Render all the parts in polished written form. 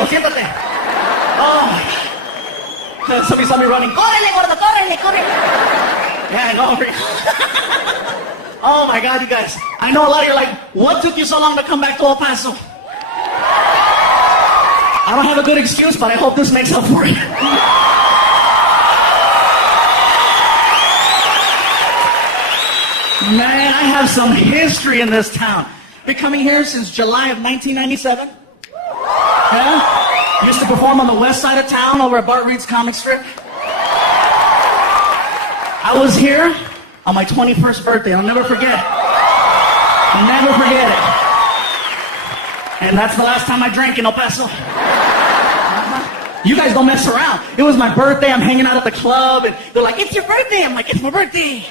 rápido, siéntate. Oh my God. Somebody saw me running. Córrele, gordo, córrele, córrele. Yeah, go over. Oh my God, you guys. I know a lot of you are like, what took you so long to come back to El Paso? I don't have a good excuse, but I hope this makes up for it. Man, I have some history in this town. Been coming here since July of 1997. Yeah? Used to perform on the west side of town over at Bart Reed's comic strip. I was here on my 21st birthday. I'll never forget it. I'll never forget it. And that's the last time I drank in El Paso. You guys don't mess around. It was my birthday. I'm hanging out at the club, and they're like, it's your birthday. I'm like, it's my birthday.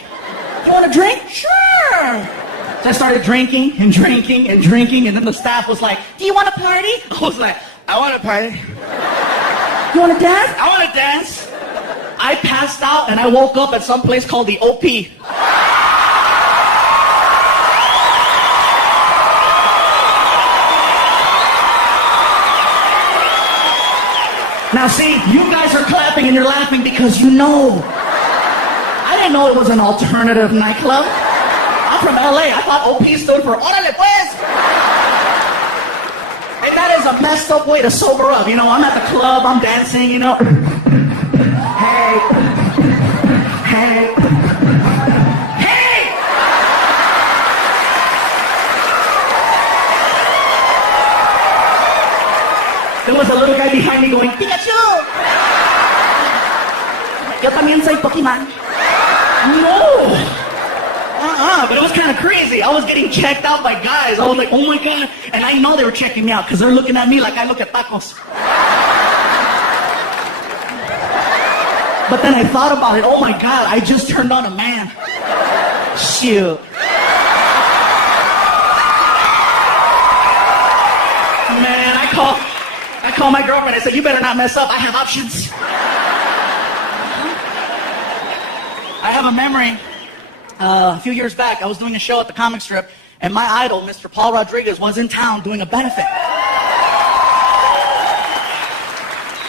You want a drink? Sure. So I started drinking, and then the staff was like, do you want a party? I was like, I want a party. You want to dance? I want to dance. I passed out, and I woke up at some place called the OP. Now see, you guys are clapping and you're laughing because you know. I didn't know it was an alternative nightclub. I'm from LA. I thought OP stood for Órale pues. And that is a messed up way to sober up. You know, I'm at the club, I'm dancing, you know. Hey. Hey. Hey! There was a little guy behind me going, Pikachu! Yo también soy Pokemon. No! But it was kind of crazy. I was getting checked out by guys. I was like, oh my God. And I know they were checking me out because they're looking at me like I look at tacos. But then I thought about it. Oh my God, I just turned on a man. Shoot. Man, I called my girlfriend. I said, you better not mess up. I have options. I have a memory. A few years back, I was doing a show at the comic strip, and my idol, Mr. Paul Rodriguez, was in town doing a benefit.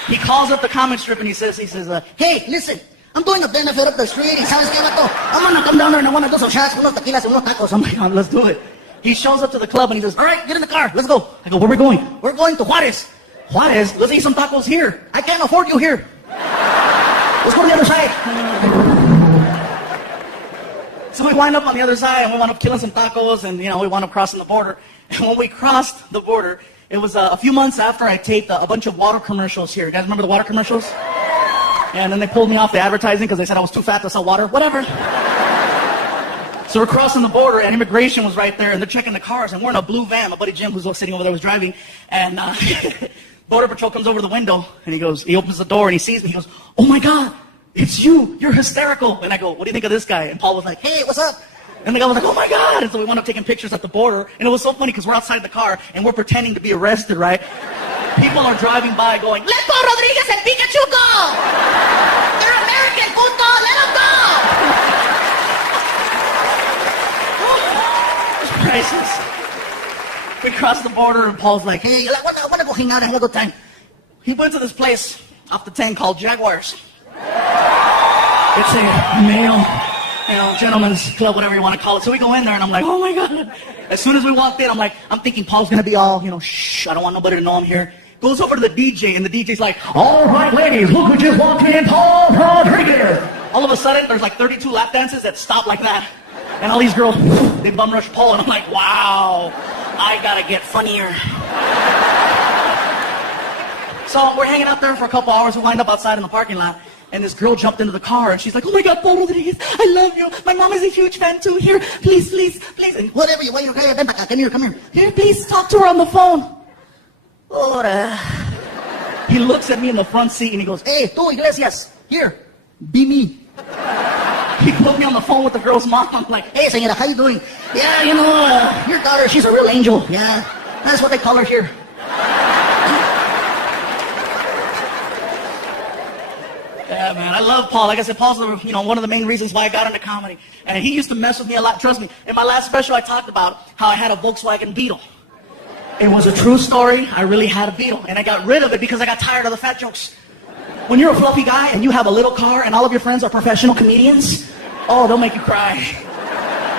He calls up the comic strip and he says, hey, listen, I'm doing a benefit up the street. ¿Sabes qué, vato? I'm gonna come down there and I wanna do some shots, unos tequilas, unos tacos. I'm like, oh, let's do it. He shows up to the club and he says, all right, get in the car, let's go. I go, where are we going? We're going to Juarez. Juarez? Let's eat some tacos here. I can't afford you here. Let's go to the other side. So we wind up on the other side and we wound up killing some tacos and, you know, we wound up crossing the border. And when we crossed the border, it was a few months after I taped a bunch of water commercials here. You guys remember the water commercials? Yeah, and then they pulled me off the advertising because they said I was too fat to sell water. Whatever. So we're crossing the border and immigration was right there and they're checking the cars and we're in a blue van. My buddy Jim, who's sitting over there, was driving. And Border Patrol comes over the window and he opens the door and he sees me. He goes, oh my God, it's you. You're hysterical. And I go, what do you think of this guy? And Paul was like, hey, what's up? And the guy was like, oh my God. And so we wound up taking pictures at the border. And it was so funny because we're outside the car and we're pretending to be arrested, right? People are driving by going, let Paul Rodriguez and Pikachu go! They're American, puto! Let them go! It's priceless. We crossed the border and Paul's like, hey, I want to go hang out and have a good time. He went to this place off the 10 called Jaguars. It's a male, gentleman's club, whatever you want to call it. So we go in there and I'm like, oh my God. As soon as we walked in, I'm thinking Paul's going to be all, shh, I don't want nobody to know I'm here. Goes over to the DJ and the DJ's like, all right, ladies, look who just walked in, Paul Rodriguez. All of a sudden, there's like 32 lap dances that stop like that. And all these girls, they bum rush Paul and I'm like, wow, I got to get funnier. So we're hanging out there for a couple hours. We wind up outside in the parking lot. And this girl jumped into the car and she's like, oh my God, Paul Rodriguez, I love you. My mom is a huge fan too. Here, please, please, please. And whatever you want, come here. Here, please, talk to her on the phone. Ora. He looks at me in the front seat and he goes, hey, tú, Iglesias, here, be me. He put me on the phone with the girl's mom. I'm like, hey, señora, how you doing? Yeah, your daughter, she's a real angel. Yeah, that's what they call her here. Yeah, man, I love Paul. Like I said, Paul's one of the main reasons why I got into comedy. And he used to mess with me a lot. Trust me, in my last special, I talked about how I had a Volkswagen Beetle. It was a true story. I really had a Beetle, and I got rid of it because I got tired of the fat jokes. When you're a fluffy guy and you have a little car and all of your friends are professional comedians, oh, they'll make you cry.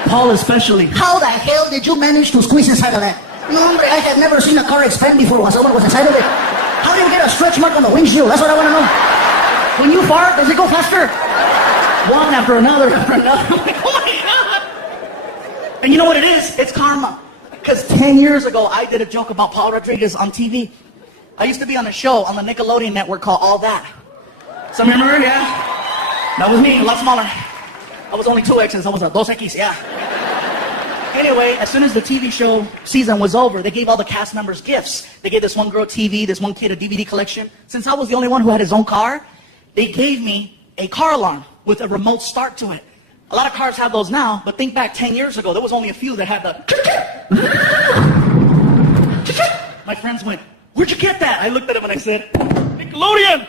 Paul especially. How the hell did you manage to squeeze inside of that? No, hombre, I have never seen a car expand before while someone was inside of it. How do you get a stretch mark on the windshield? That's what I want to know. When you fart, does it go faster? One after another after another. I'm like, oh my God. And you know what it is? It's karma. Because 10 years ago, I did a joke about Paul Rodriguez on TV. I used to be on a show on the Nickelodeon network called All That. Some remember? Yeah? That was me, a lot smaller. I was only 2X's, I was a 2X, yeah. Anyway, as soon as the TV show season was over, they gave all the cast members gifts. They gave this one girl TV, this one kid a DVD collection. Since I was the only one who had his own car, they gave me a car alarm with a remote start to it. A lot of cars have those now, but think back 10 years ago, there was only a few that had the... My friends went, where'd you get that? I looked at him and I said, Nickelodeon!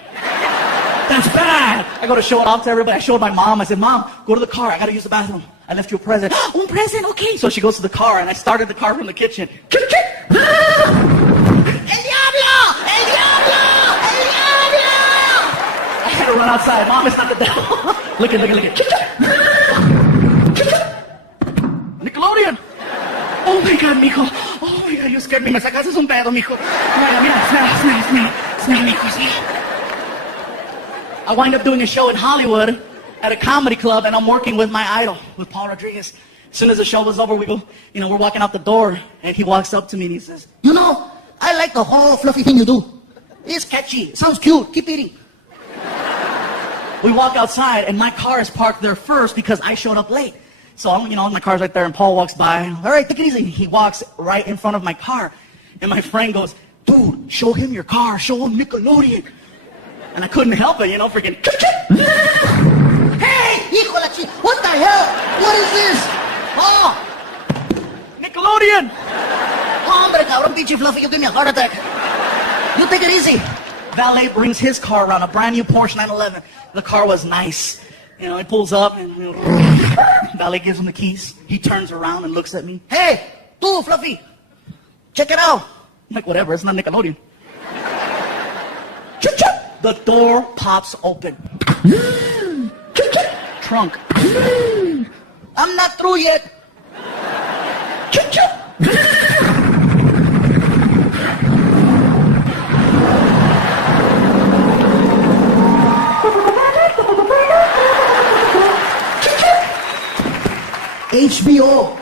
That's bad! I go to show it off to everybody. I showed my mom. I said, Mom, go to the car. I gotta use the bathroom. I left you a present. Oh, a present? Okay. So she goes to the car and I started the car from the kitchen. El diablo! El diablo! El diablo! I had to run outside. Mom, it's not the devil. Look at. Nickelodeon! Oh my God, mijo. Oh my God, you scared me. Me sacaste un pedo, mijo. Mira, smell, mijo, smell. I wind up doing a show in Hollywood at a comedy club, and I'm working with my idol, with Paul Rodriguez. As soon as the show was over, we're walking out the door, and he walks up to me and he says, you know, I like the whole fluffy thing you do. It's catchy. It sounds cute. Keep eating. We walk outside, and my car is parked there first because I showed up late. So, my car's right there, and Paul walks by. All right, take it easy. He walks right in front of my car, and my friend goes, dude, show him your car. Show him Nickelodeon. And I couldn't help it, freaking... Hey, hijo la chi... What the hell? What is this? Oh! Nickelodeon! Hombre, cabrón, pinche fluffy, you give me a heart attack. You take it easy. Valet brings his car around, a brand new Porsche 911. The car was nice. He pulls up, and Valet gives him the keys. He turns around and looks at me. Hey, tú, Fluffy, check it out. I'm like, whatever, it's not Nickelodeon. Choo-choo! The door pops open. Trunk. I'm not through yet. HBO.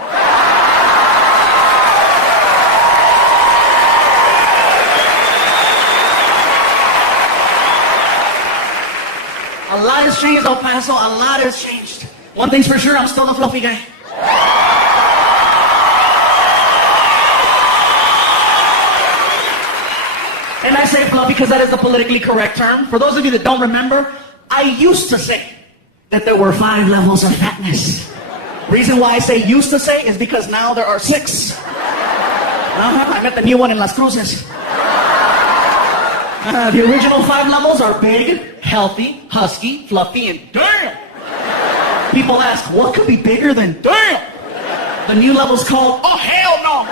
A lot has changed, El Paso. A lot has changed. One thing's for sure, I'm still the fluffy guy. And I say fluffy because that is the politically correct term. For those of you that don't remember, I used to say that there were 5 levels of fatness. Reason why I say used to say is because now there are 6. I met the new one in Las Cruces. The original 5 levels are big, healthy, husky, fluffy, and damn! People ask, what could be bigger than damn? The new level's called, oh hell no!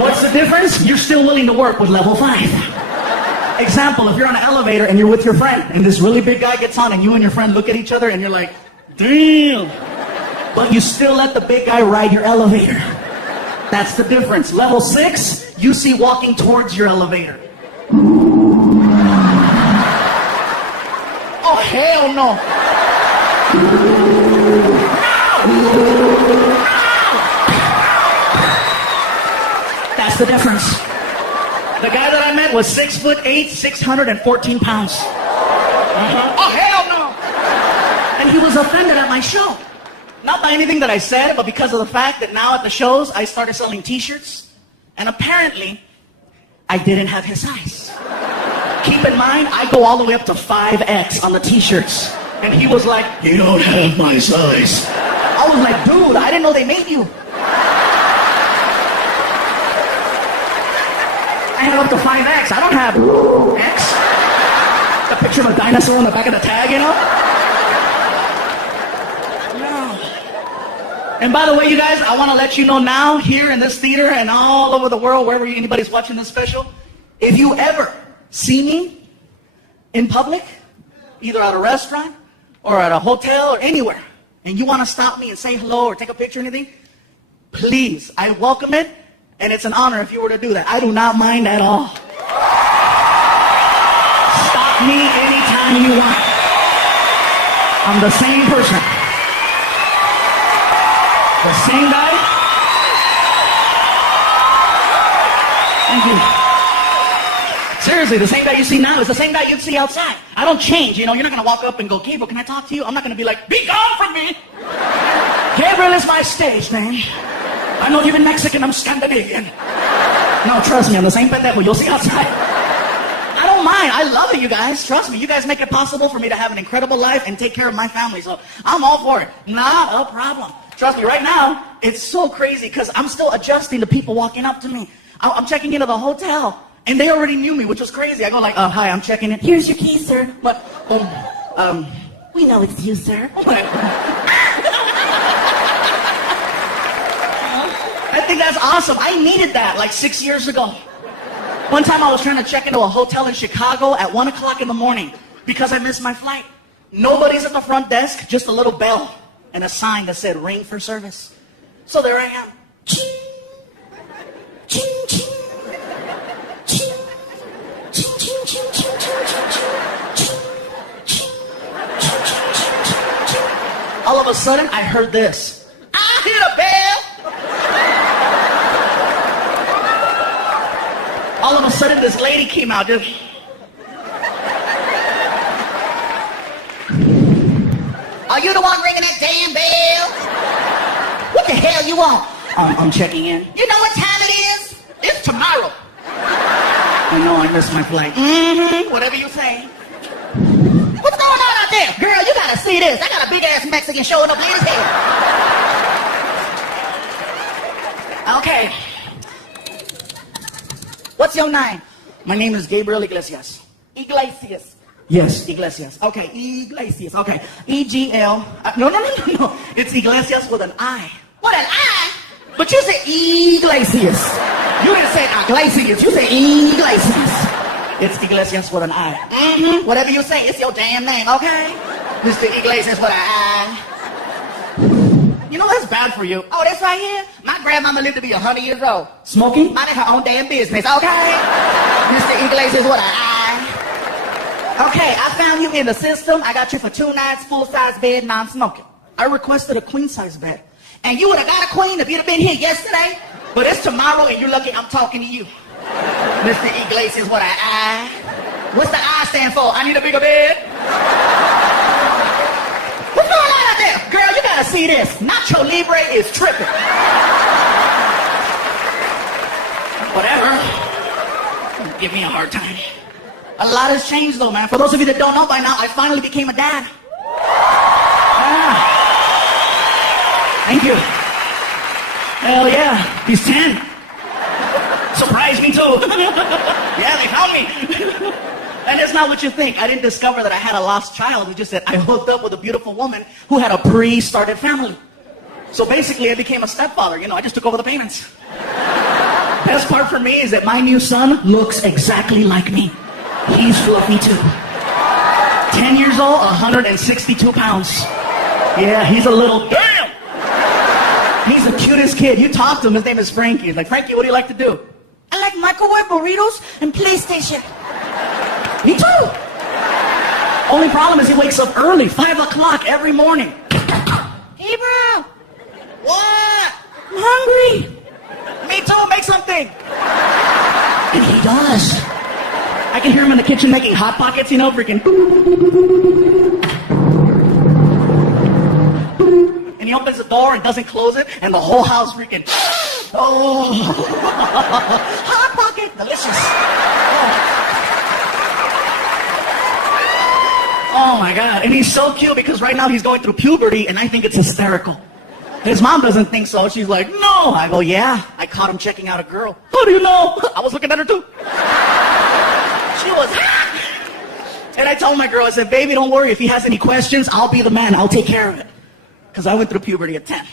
What's the difference? You're still willing to work with level 5. Example, if you're on an elevator and you're with your friend, and this really big guy gets on, and you and your friend look at each other, and you're like, damn! But you still let the big guy ride your elevator. That's the difference. Level 6, you see walking towards your elevator. Oh, hell no. That's the difference. The guy that I met was 6'8", 614 pounds. Oh, hell no. And he was offended at my show. Not by anything that I said, but because of the fact that now at the shows, I started selling t-shirts. And apparently, I didn't have his size. Keep in mind, I go all the way up to 5X on the t-shirts. And he was like, you don't have my size. I was like, dude, I didn't know they made you. I have up to 5X. I don't have X. The picture of a dinosaur on the back of the tag, And by the way, you guys, I want to let you know now, here in this theater and all over the world, wherever anybody's watching this special, if you ever see me in public, either at a restaurant or at a hotel or anywhere, and you want to stop me and say hello or take a picture or anything, please, I welcome it, and it's an honor if you were to do that. I do not mind at all. Stop me anytime you want. I'm the same person. The same guy. Thank you. Seriously, the same guy you see now is the same guy you'd see outside. I don't change, you know. You're not going to walk up and go, Gabriel, can I talk to you? I'm not going to be like, be gone from me. Gabriel is my stage name. I know you're in Mexican, I'm Scandinavian. No, trust me, I'm the same pendejo you'll see outside. I don't mind. I love it, you guys. Trust me. You guys make it possible for me to have an incredible life and take care of my family. So I'm all for it. Not a problem. Trust me, right now, it's so crazy because I'm still adjusting to people walking up to me. I'm checking into the hotel, and they already knew me, which was crazy. I go like, hi, I'm checking in. Here's your key, sir. But, We know it's you, sir. I think that's awesome. I needed that like 6 years ago. One time I was trying to check into a hotel in Chicago at 1 o'clock in the morning because I missed my flight. Nobody's at the front desk, just a little bell and a sign that said ring for service. So there I am. Ching, ching, ching, ching, ching, ching, ching, ching, ching, ching. All of a sudden, I heard this. I hit a bell. All of a sudden, this lady came out. Just, Are you the one ringing that damn bell? What the hell you want? I'm checking in. You know what time it is? It's tomorrow. I know I missed my flight. Mm-hmm. Whatever you say. What's going on out there? Girl, you gotta see this. I got a big ass Mexican showing up late as hell. Okay. What's your name? My name is Gabriel Iglesias. Iglesias. Yes, Iglesias. Okay, Iglesias. Okay, E-G-L. No. It's Iglesias with an I. What, an I? But you say Iglesias. You didn't say Iglesias. You say Iglesias. It's Iglesias with an I. Mm-hmm. Whatever you say, it's your damn name, okay? Mr. Iglesias with an I. You know, that's bad for you. Oh, this right here? My grandmama lived to be 100 years old. Smoking? Minding her own damn business, okay? Mr. Iglesias with an I. Okay, I found you in the system. I got you for 2 nights, full-size bed, non-smoking. I requested a queen-size bed. And you would have got a queen if you'd have been here yesterday. But it's tomorrow and you're lucky I'm talking to you. Mr. Iglesias with an I. What's the I stand for? I need a bigger bed. What's going on out there? Girl, you gotta see this. Nacho Libre is tripping. Whatever. Give me a hard time. A lot has changed though, man. For those of you that don't know by now, I finally became a dad. Yeah. Thank you. Hell yeah. He's 10. Surprised me too. Yeah, they found me. And it's not what you think. I didn't discover that I had a lost child. It's just that I hooked up with a beautiful woman who had a pre-started family. So basically, I became a stepfather. You know, I just took over the payments. Best part for me is that my new son looks exactly like me. He's fluffy too. 10 years old, 162 pounds. Yeah, he's a little damn. He's the cutest kid. You talk to him, his name is Frankie. He's like, Frankie, what do you like to do? I like microwave burritos and PlayStation. Me too. Only problem is he wakes up early, 5 o'clock every morning. Hey, bro. What? I'm hungry. Me too, make something. And he does. I can hear him in the kitchen making Hot Pockets, you know, freaking. And he opens the door and doesn't close it, and the whole house freaking. Oh. Hot Pocket, delicious. Oh my God, and he's so cute because right now he's going through puberty, and I think it's hysterical. His mom doesn't think so. She's like, no. I go, yeah, I caught him checking out a girl. How do you know? I was looking at her too. She was hot. And I told my girl, I said, baby, don't worry. If he has any questions, I'll be the man. I'll take care of it. Because I went through puberty at 10.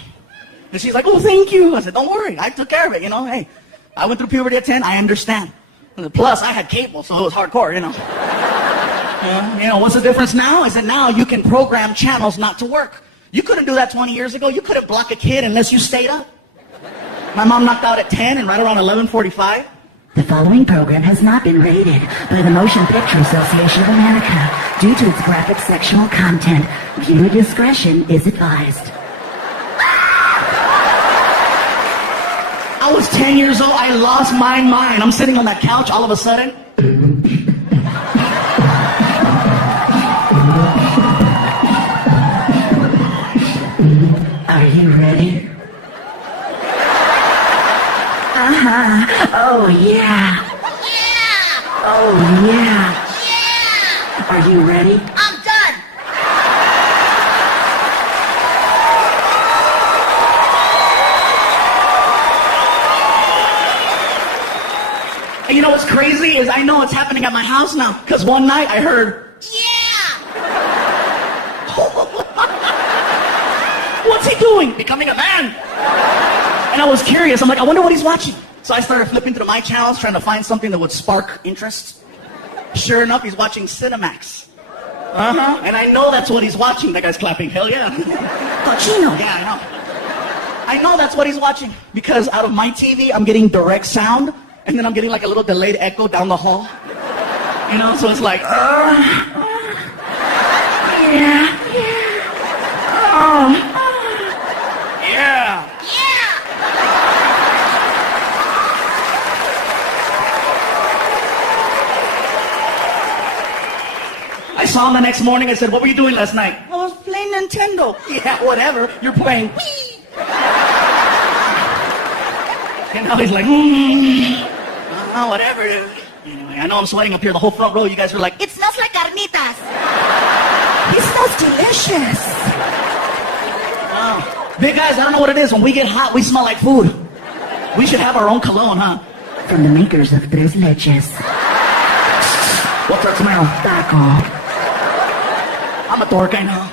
And she's like, oh, thank you. I said, don't worry. I took care of it, you know. Hey, I went through puberty at 10. I understand. Plus, I had cable, so it was hardcore, you know. What's the difference now? Is that now you can program channels not to work. You couldn't do that 20 years ago. You couldn't block a kid unless you stayed up. My mom knocked out at 10, and right around 11:45. The following program has not been rated by the Motion Picture Association of America due to its graphic sexual content. Viewer discretion is advised. I was 10 years old. I lost my mind. I'm sitting on that couch all of a sudden. Are you ready? Oh, yeah. Yeah! Oh, yeah. Yeah! Are you ready? I'm done! And you know what's crazy is I know what's happening at my house now. Because one night I heard, Yeah! what's he doing? Becoming a man. And I was curious. I'm like, I wonder what he's watching. So I started flipping through my channels, trying to find something that would spark interest. Sure enough, he's watching Cinemax. And I know that's what he's watching. That guy's clapping. Hell yeah. Cochino. Yeah, I know. I know that's what he's watching. Because out of my TV, I'm getting direct sound. And then I'm getting like a little delayed echo down the hall. You know, so it's like, Yeah. yeah. Yeah! I saw him the next morning. I said, what were you doing last night? I was playing Nintendo. Yeah, whatever. You're playing Wii. And now he's like, whatever. Anyway, I know I'm sweating up here. The whole front row, you guys are like, It smells like carnitas! He smells delicious. big guys, I don't know what it is. When we get hot, we smell like food. We should have our own cologne, huh? From the makers of Tres Leches. What's that smell? Taco. I'm a dork, I know.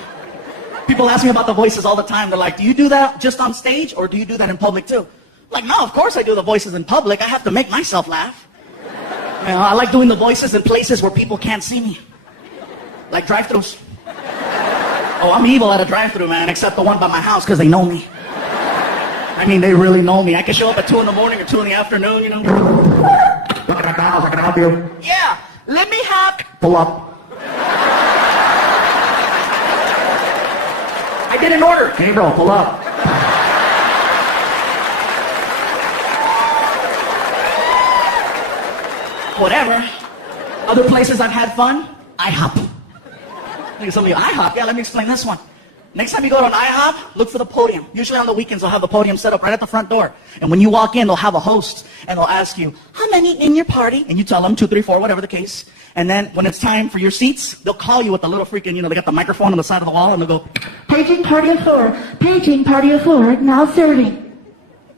People ask me about the voices all the time. They're like, do you do that just on stage or do you do that in public too? Like, no, of course I do the voices in public. I have to make myself laugh. I like doing the voices in places where people can't see me. Like drive-thrus. Oh, I'm evil at a drive-thru, man, except the one by my house because they know me. I mean, they really know me. I can show up at 2 in the morning or 2 in the afternoon, you know. Look at McDonald's, I can help you. Yeah, let me have... Pull up. I did an order. Gabriel, pull up. Whatever. Other places I've had fun, IHOP. Look at some of you, IHOP? Yeah, let me explain this one. Next time you go to an IHOP, look for the podium. Usually on the weekends, they'll have the podium set up right at the front door. And when you walk in, they'll have a host, and they'll ask you, how many in your party? And you tell them 2, 3, 4, whatever the case. And then when it's time for your seats, they'll call you with the little freaking, they got the microphone on the side of the wall, and they'll go, Paging party of 4. Paging party of 4. Now serving.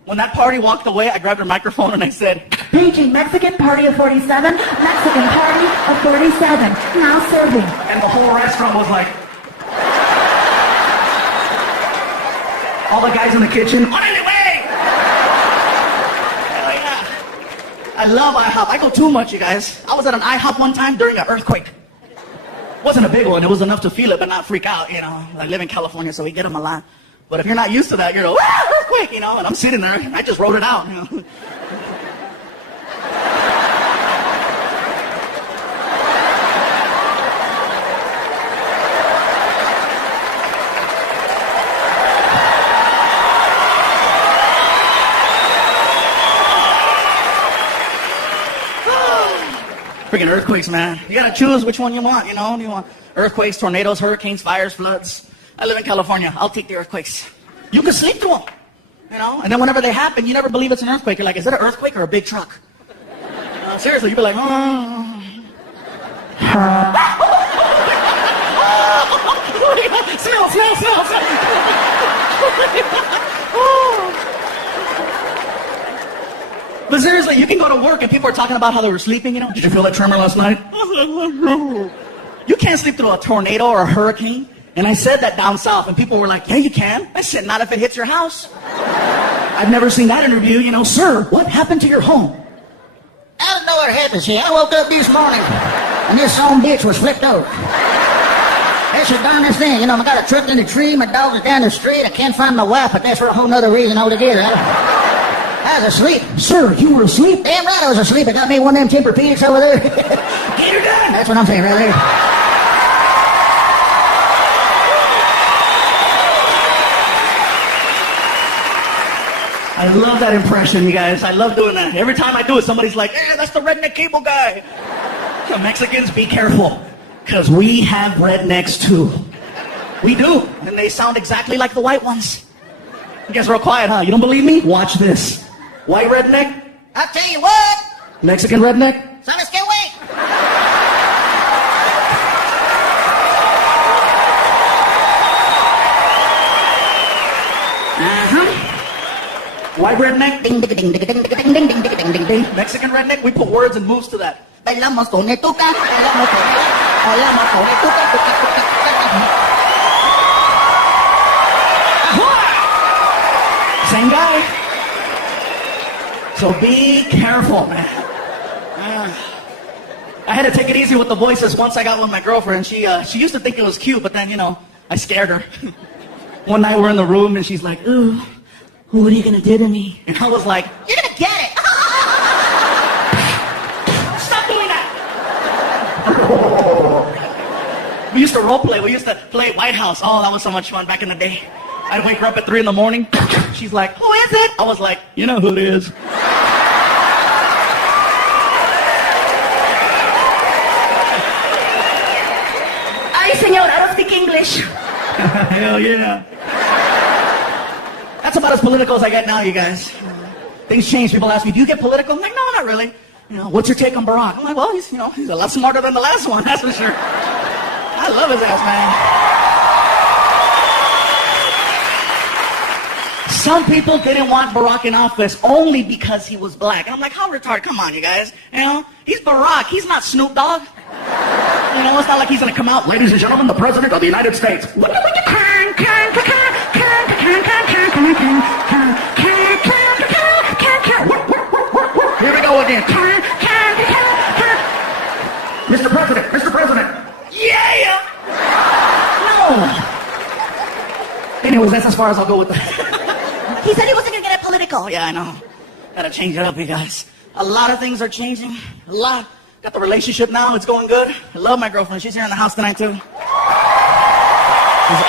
when that party walked away, I grabbed her microphone and I said, Paging Mexican party of 47. Mexican party of 47. Now serving. and the whole restaurant was like, all the guys in the kitchen, on the way! Hell yeah. I love IHOP. I go too much, you guys. I was at an IHOP one time during an earthquake. Wasn't a big one. It was enough to feel it, but not freak out, I live in California, so we get them a lot. But if you're not used to that, you're like, earthquake, and I'm sitting there, and I just wrote it out, Freaking earthquakes, man. You gotta choose which one you want, Do you want earthquakes, tornadoes, hurricanes, fires, floods? I live in California. I'll take the earthquakes. You can sleep through them, And then whenever they happen, you never believe it's an earthquake. You're like, is it an earthquake or a big truck? Seriously, you'd be like, smell. But seriously, you can go to work and people are talking about how they were sleeping, Did you feel that tremor last night? You can't sleep through a tornado or a hurricane. And I said that down south, and people were like, yeah, you can. I said, not if it hits your house. I've never seen that interview, sir, what happened to your home? I don't know what happened. See, I woke up this morning, and this son bitch was flipped over. That's the darndest thing. I got a truck in the tree, my dog is down the street, I can't find my wife, but that's for a whole nother reason altogether. I was asleep. Sir, you were asleep? Damn right I was asleep. I got me one of them Tempur-Pedics over there. Get her done. That's what I'm saying right there. I love that impression, you guys. I love doing that. Every time I do it, somebody's like, hey, that's the redneck cable guy. So Mexicans, be careful, because we have rednecks too. We do, and they sound exactly like the white ones. You guys are real quiet, huh? You don't believe me? Watch this. White redneck, I'll tell you what. Mexican redneck. Sabes que wait. White redneck, Ding, ding, ding, ding, ding, ding, ding, ding, ding, ding, ding, ding. Mexican redneck, we put words and moves to that. Bailamos con el tuca, bailamos con el tuca, tuca, tuca, tuca. Same guy. So be careful, man. I had to take it easy with the voices once I got with my girlfriend. She used to think it was cute, but then, I scared her. One night we're in the room and she's like, ooh, what are you gonna do to me? And I was like, You're gonna get it. stop doing that! We used to role play. We used to play White House. Oh, that was so much fun back in the day. I'd wake her up at 3 in the morning. She's like, who is it? I was like, you know who it is. Ay, señor, I don't speak English. Hell yeah. That's about as political as I get now, you guys. Things change. People ask me, do you get political? I'm like, no, not really. What's your take on Barack? I'm like, well, he's a lot smarter than the last one, that's for sure. I love his ass, man. Some people didn't want Barack in office only because he was black. And I'm like, how retarded? Come on, you guys. He's Barack. He's not Snoop Dogg. It's not like he's going to come out, ladies and gentlemen, the President of the United States. Here we go again. Mr. President, Mr. President. Yeah! No. Anyways, that's as far as I'll go with that. He said he wasn't gonna get it political. Oh, yeah, I know. Gotta change it up, you guys. A lot of things are changing. A lot. Got the relationship now. It's going good. I love my girlfriend. She's here in the house tonight, too. It's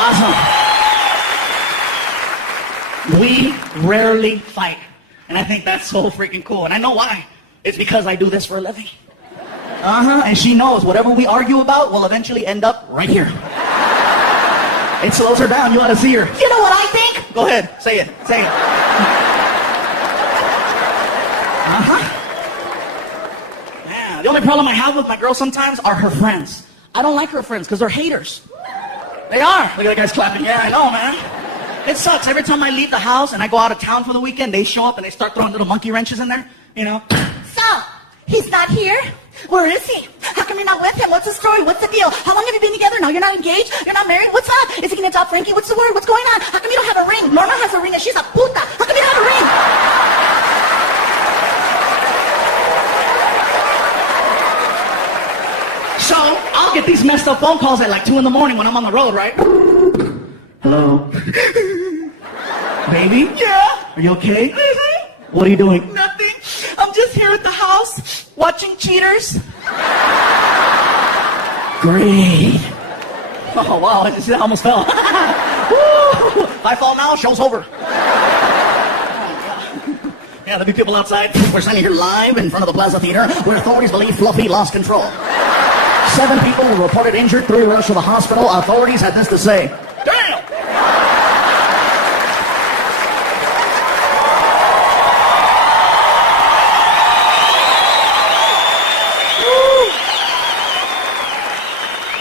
awesome. We rarely fight. And I think that's so freaking cool. And I know why. It's because I do this for a living. And she knows whatever we argue about will eventually end up right here. It slows her down. You ought to see her. You know what I think? Go ahead. Say it. Say it. Yeah. The only problem I have with my girl sometimes are her friends. I don't like her friends because they're haters. They are. Look at that guy's clapping. Yeah, I know, man. It sucks. Every time I leave the house and I go out of town for the weekend, they show up and they start throwing little monkey wrenches in there. So, he's not here? Where is he? How come you're not with him? What's the story? What's the deal? How long have you been together now? You're not engaged? You're not married? What's up? Is he gonna adopt Frankie? What's the word? What's going on? How come you don't have a ring? Norma has a ring and she's a puta. How come you don't have a ring? So, I'll get these messed up phone calls at like 2 in the morning when I'm on the road, right? Hello? Baby? Yeah. Are you okay? Mm-hmm. What are you doing? Nothing. I'm just here at the house watching Cheaters. Great. Oh, wow. I see that almost fell. Woo! If I fall now, show's over. Yeah, there'll be people outside. We're standing here live in front of the Plaza Theater where authorities believe Fluffy lost control. 7 people were reported injured, 3 rushed to the hospital. Authorities had this to say. Damn!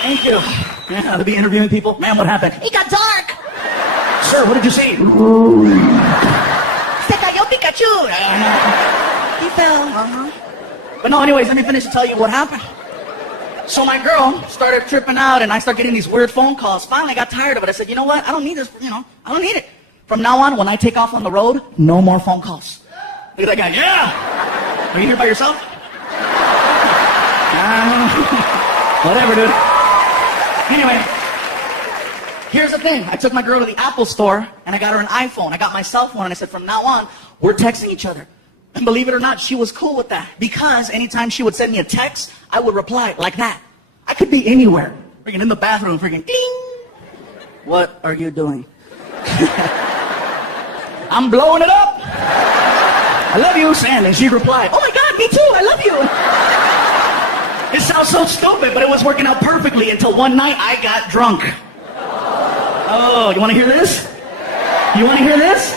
Thank you. Yeah, to be interviewing people. Man, what happened? It got dark. Sir, what did you see? Se cayó Pikachu. He fell. But no, anyways, let me finish to tell you what happened. So my girl started tripping out, and I started getting these weird phone calls. Finally, I got tired of it. I said, you know what? I don't need this, I don't need it. From now on, when I take off on the road, no more phone calls. Look at that guy, yeah! Are you here by yourself? Whatever, dude. Anyway, here's the thing. I took my girl to the Apple store, and I got her an iPhone. I got my cell phone, and I said, from now on, we're texting each other. And believe it or not, she was cool with that. Because anytime she would send me a text, I would reply like that. I could be anywhere. Freaking in the bathroom, freaking ding. What are you doing? I'm blowing it up. I love you, Sandy. And she replied, oh my God, me too, I love you. It sounds so stupid, but it was working out perfectly until one night I got drunk. Oh, you want to hear this? You want to hear this?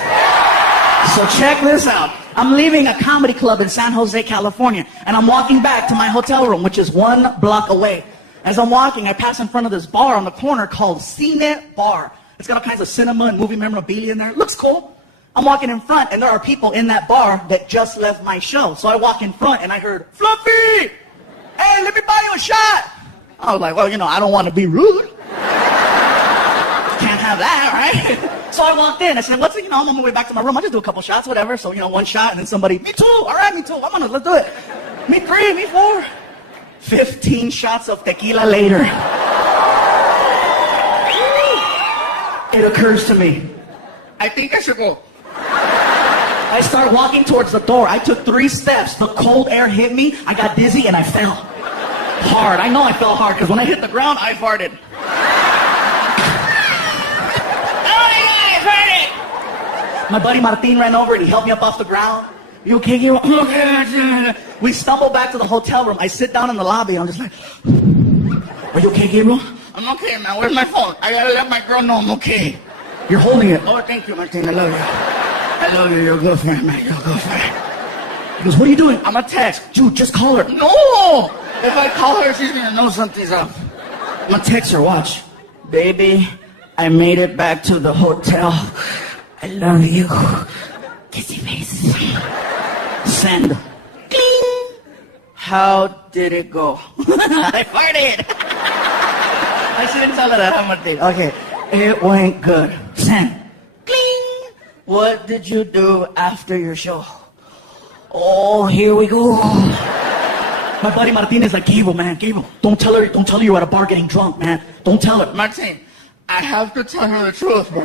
So check this out. I'm leaving a comedy club in San Jose, California, and I'm walking back to my hotel room, which is 1 block away. As I'm walking, I pass in front of this bar on the corner called Cine Bar. It's got all kinds of cinema and movie memorabilia in there. It looks cool. I'm walking in front, and there are people in that bar that just left my show. So I walk in front, and I heard, Fluffy! Hey, let me buy you a shot! I was like, well, I don't want to be rude. Can't have that, right? So I walked in. I said, I'm on my way back to my room. I'll just do a couple shots, whatever. So, 1 shot, and then somebody, me too. All right, me too. Let's do it. Me 3, me 4. 15 shots of tequila later. It occurs to me, I think I should go. I start walking towards the door. I took 3 steps. The cold air hit me. I got dizzy, and I fell. Hard. I know I fell hard, because when I hit the ground, I farted. My buddy Martin ran over and he helped me up off the ground. You okay, Gabriel? Okay. We stumble back to the hotel room. I sit down in the lobby. I'm just like, are you okay, Gabriel? I'm okay, man. Where's my phone? I gotta let my girl know I'm okay. You're holding it. Oh, thank you, Martin. I love you. I love you. You're a good friend, man. You're a good friend. He goes, what are you doing? I'm gonna text. Dude, just call her. No! If I call her, she's gonna know something's up. I'm gonna text her. Watch. Baby, I made it back to the hotel. I love you. Kissy face. Send. Cling. How did it go? I farted. I shouldn't tell her that, Martin. Okay. It went good. Send. Cling. What did you do after your show? Oh, here we go. My buddy Martin is like, Gabriel, man, Gabriel, don't tell her you're at a bar getting drunk, man. Don't tell her. Martin, I have to tell her the truth, bro.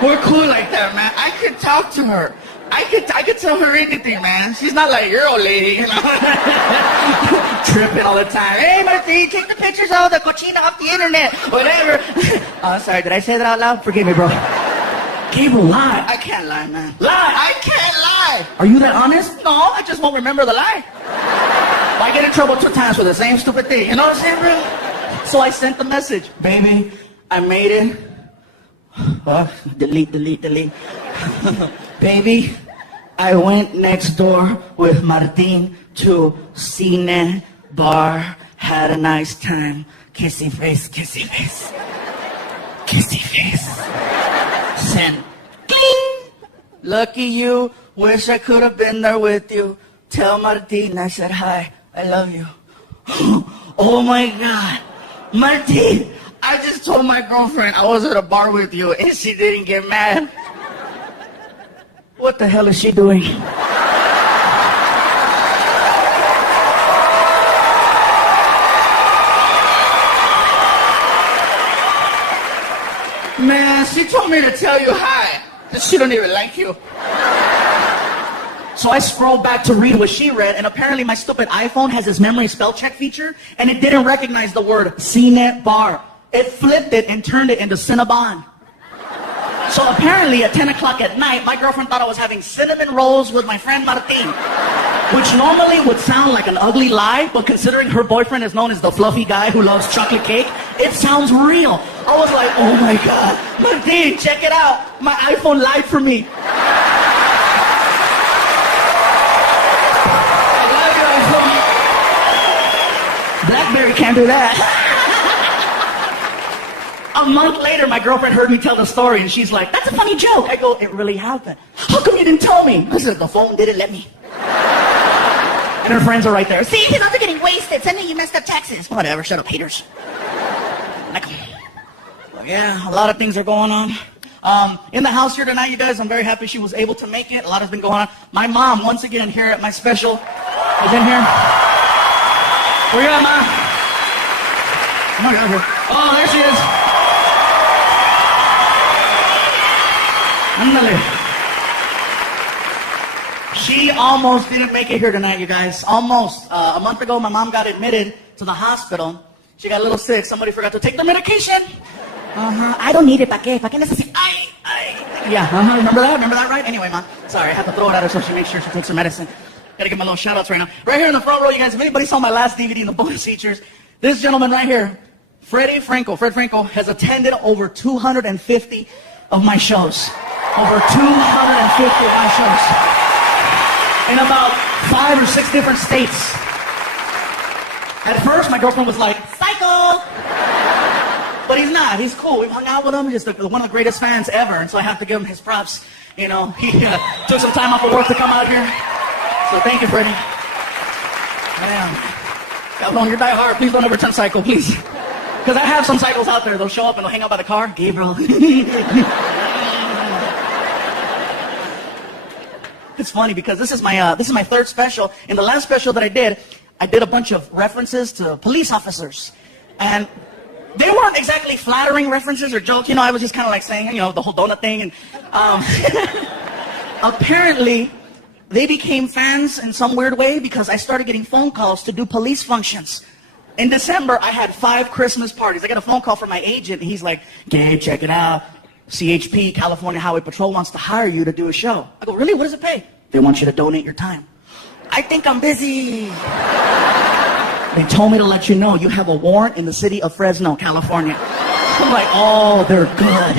We're cool like that, man. I could talk to her. I could tell her anything, man. She's not like your old lady, tripping all the time. Hey, Martin, take the pictures of the cochina off the internet. Whatever. Oh, sorry, did I say that out loud? Forgive me, bro. Gabriel, lie. I can't lie, man. Lie. I can't lie. Are you that honest? No, I just won't remember the lie. I get in trouble 2 times for the same stupid thing. You know what I'm saying, bro? So I sent the message. Baby, I made it. Delete. Baby, I went next door with Martin to Cine Bar. Had a nice time. Kissy face, kissy face. Kissy face. Send. Cling. Lucky you. Wish I could have been there with you. Tell Martin I said hi. I love you. Oh my God. Martin, I just told my girlfriend I was at a bar with you and she didn't get mad. What the hell is she doing? Man, she told me to tell you hi. She don't even like you. So I scrolled back to read what she read, and apparently my stupid iPhone has this memory spell check feature, and it didn't recognize the word Cine Bar. It flipped it and turned it into Cinnabon. So apparently at 10 o'clock at night, my girlfriend thought I was having cinnamon rolls with my friend Martin, which normally would sound like an ugly lie, but considering her boyfriend is known as the fluffy guy who loves chocolate cake, it sounds real. I was like, oh my God, Martin, check it out. My iPhone lied for me. BlackBerry can't do that. A month later, my girlfriend heard me tell the story, and she's like, that's a funny joke. I go, it really happened. How come you didn't tell me? I said, the phone didn't let me. And her friends are right there. See, he's also getting wasted. Suddenly you messed up taxes. Whatever, shut up, haters. Yeah, a lot of things are going on. In the house here tonight, you guys, I'm very happy she was able to make it. A lot has been going on. My mom, once again, here at my special, is in here. Where you at, Ma? Come on, get over here. Oh, there she is. Ándale. She almost didn't make it here tonight, you guys. Almost. A month ago, my mom got admitted to the hospital. She got a little sick. Somebody forgot to take their medication. I don't need it. ¿Pa qué? ¿Pa qué necesito? Yeah, remember that? Remember that, right? Anyway, Mom, sorry, I have to throw it at her so she makes sure she takes her medicine. Gotta give my little shout-outs right now. Right here in the front row, you guys, if anybody saw my last DVD in the bonus features, this gentleman right here, Fred Franco, has attended over 250 of my shows. Over 250 of my shows. In about 5 or 6 different states. At first, my girlfriend was like, psycho! But he's not. He's cool. We've hung out with him. He's one of the greatest fans ever, and so I have to give him his props. You know, he took some time off of work to come out here. So thank you, Freddie. Man, Gabriel, you're die hard. Please don't ever turn psycho, please. Because I have some psychos out there. They'll show up and they'll hang out by the car. Gabriel. It's funny because this is my third special. In the last special that I did a bunch of references to police officers, and they weren't exactly flattering references or jokes. You know, I was just kind of like saying, you know, the whole donut thing. And apparently, they became fans in some weird way because I started getting phone calls to do police functions. In December, I had 5 Christmas parties. I got a phone call from my agent, and he's like, Gabe, check it out. CHP, California Highway Patrol, wants to hire you to do a show. I go, really? What does it pay? They want you to donate your time. I think I'm busy. They told me to let you know you have a warrant in the city of Fresno, California. I'm like, oh, they're good.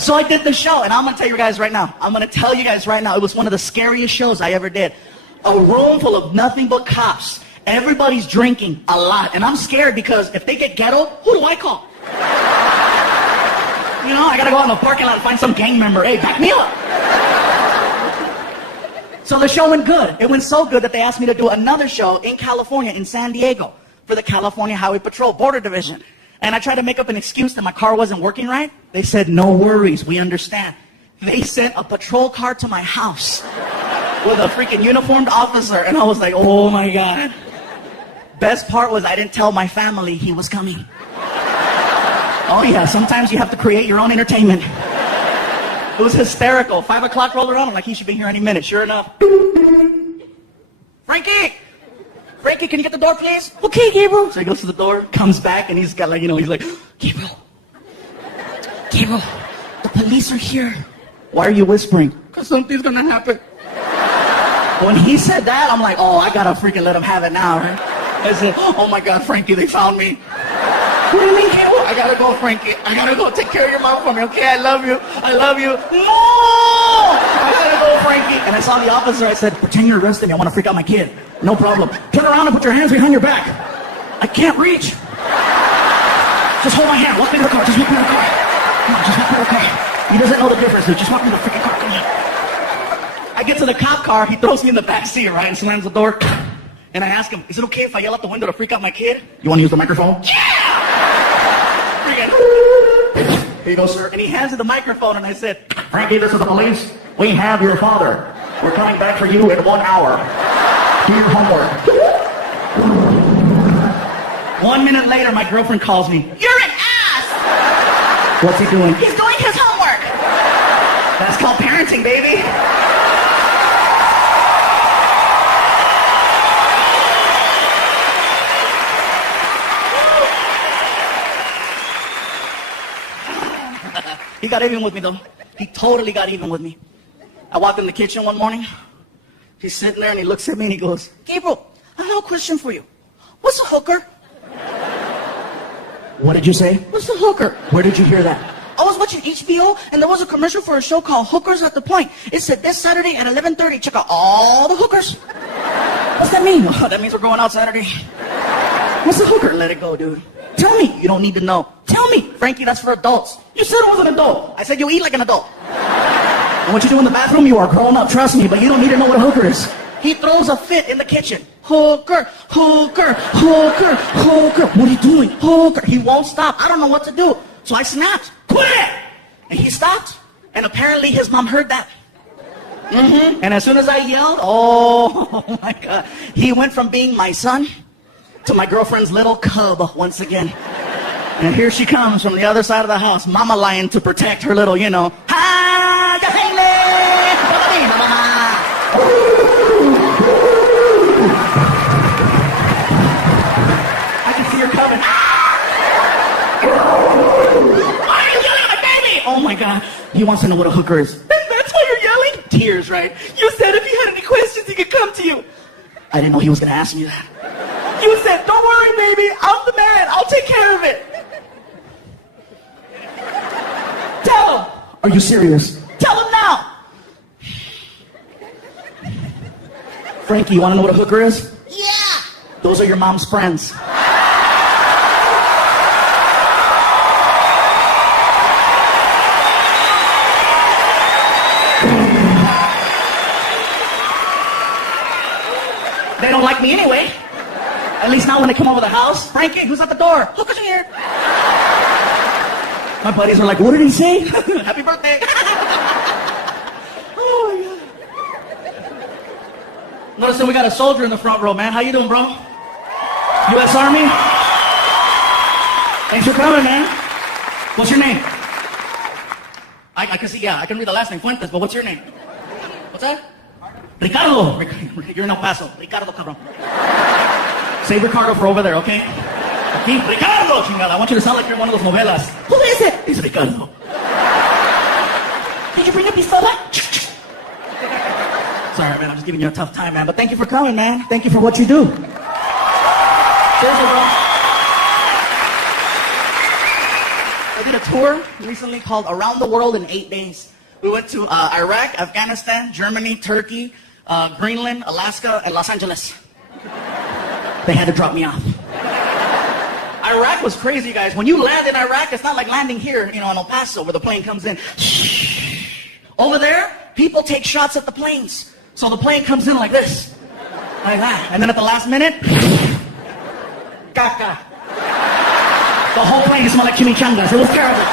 So I did the show, and I'm going to tell you guys right now. It was one of the scariest shows I ever did. A room full of nothing but cops. Everybody's drinking a lot, and I'm scared because if they get ghetto, who do I call? You know, I got to go out in the parking lot and find some gang member. Hey, back me up. So the show went good. It went so good that they asked me to do another show in California, in San Diego, for the California Highway Patrol Border Division. And I tried to make up an excuse that my car wasn't working right. They said, no worries, we understand. They sent a patrol car to my house with a freaking uniformed officer. And I was like, oh my God. Best part was I didn't tell my family he was coming. Oh yeah, sometimes you have to create your own entertainment. It was hysterical. 5 o'clock rolled around. I'm like, he should be here any minute. Sure enough. Frankie, can you get the door, please? Okay, Gabriel. So he goes to the door, comes back, and he's got like, you know, he's like, Gabriel, the police are here. Why are you whispering? Because something's going to happen. When he said that, I'm like, oh, I got to freaking let him have it now, right? I said, oh my God, Frankie, they found me. What do you mean, Gabriel? I gotta go, Frankie. I gotta go take care of your mom for me, okay? I love you. No! I gotta go, Frankie. And I saw the officer. I said, pretend you're arresting me. I want to freak out my kid. No problem. Turn around and put your hands behind your back. I can't reach. Just hold my hand. Walk me to the car. Just walk me to the car. Come on, just walk me to the car. He doesn't know the difference, dude. Just walk me to the freaking car. Come on. I get to the cop car. He throws me in the back seat, right? And slams the door. And I ask him, is it okay if I yell out the window to freak out my kid? You want to use the microphone? Yeah! Here you go, sir. And he hands me the microphone, and I said, Frankie, this is the police. We have your father. We're coming back for you in 1 hour. Do your homework. 1 minute later, my girlfriend calls me. You're an ass! What's he doing? He's doing his homework. That's called parenting, baby. He got even with me, though. He totally got even with me. I walked in the kitchen one morning. He's sitting there, and he looks at me, and he goes, Gabriel, I have a question for you. What's a hooker? What did you say? What's a hooker? Where did you hear that? I was watching HBO, and there was a commercial for a show called Hookers at the Point. It said, this Saturday at 11:30, check out all the hookers. What's that mean? Oh, that means we're going out Saturday. What's a hooker? Let it go, dude. Tell me. You don't need to know. Tell me. Frankie, that's for adults. You said it was an adult. I said you eat like an adult. And what you do in the bathroom, you are grown up, trust me, but you don't need to know what a hooker is. He throws a fit in the kitchen. Hooker, hooker, hooker, hooker. What are you doing? Hooker. He won't stop. I don't know what to do. So I snapped. Quit it! And he stopped. And apparently his mom heard that. And as soon as I yelled, oh my God. He went from being my son to my girlfriend's little cub once again. And here she comes from the other side of the house, mama lion to protect her little, you know. I can see her coming. Why are you yelling at my baby? Oh my God. He wants to know what a hooker is. That's why you're yelling? Tears, right? You said if you had any questions, he could come to you. I didn't know he was going to ask me that. You said, don't worry, baby. I'm the man. I'll take care of it. Tell him. Are you serious? Tell him now. Frankie, you want to know what a hooker is? Yeah. Those are your mom's friends. They don't like me anyway. At least not when they come over the house. Frankie, who's at the door? Hooker's here. My buddies are like, what did he say? Happy birthday. Oh my God. Notice that we got a soldier in the front row, man. How you doing, bro? U.S. Army? Thanks for coming, man. What's your name? I can see, yeah, I can read the last name, Fuentes, but what's your name? What's that? Ricardo. You're in El Paso. Ricardo, cabrón. Save Ricardo for over there, okay? Aquí, Ricardo, chingada. I want you to sound like you're one of those novelas. Who is it? It's Ricardo. Did you bring a pistola? Sorry, man. I'm just giving you a tough time, man. But thank you for coming, man. Thank you for what you do. Seriously, bro. I did a tour recently called Around the World in 8 Days. We went to Iraq, Afghanistan, Germany, Turkey, Greenland, Alaska, and Los Angeles. They had to drop me off. Iraq was crazy, guys. When you land in Iraq, it's not like landing here, you know, in El Paso, where the plane comes in. Over there, people take shots at the planes. So the plane comes in like this. Like that. And then at the last minute, caca. The whole plane smelled like chimichangas. It was terrible.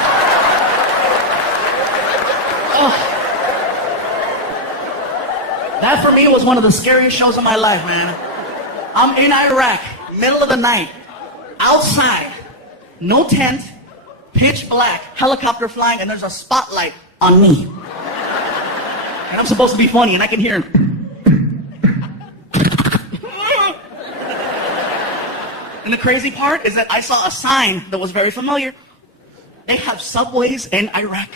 Oh. That for me was one of the scariest shows of my life, man. I'm in Iraq, middle of the night, outside, no tent, pitch black, helicopter flying, and there's a spotlight on me. And I'm supposed to be funny, and I can hear him. And the crazy part is that I saw a sign that was very familiar. They have subways in Iraq.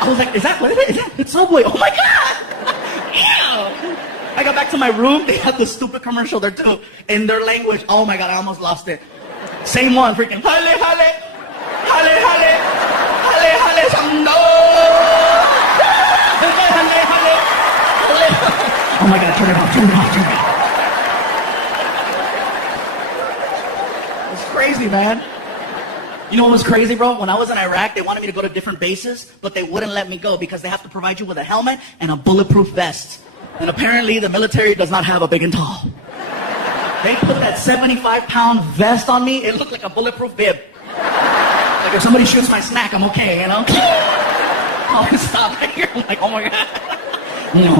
I was like, is that what it is? It's Subway. Oh my God! Ew! I got back to my room, they had the stupid commercial there too. In their language, oh my God, I almost lost it. Same one, freaking, hale, hale, hale, hale, hale, hale, sando. Hale, hale, hale. Oh my God, turn it off, turn it off, turn it off. It's crazy, man. You know what was crazy, bro? When I was in Iraq, they wanted me to go to different bases, but they wouldn't let me go because they have to provide you with a helmet and a bulletproof vest. And apparently the military does not have a big and tall. They put that 75-pound vest on me. It looked like a bulletproof bib. Like if somebody shoots my snack, I'm okay, you know? I'll stop right here. I'm like, oh my God. No.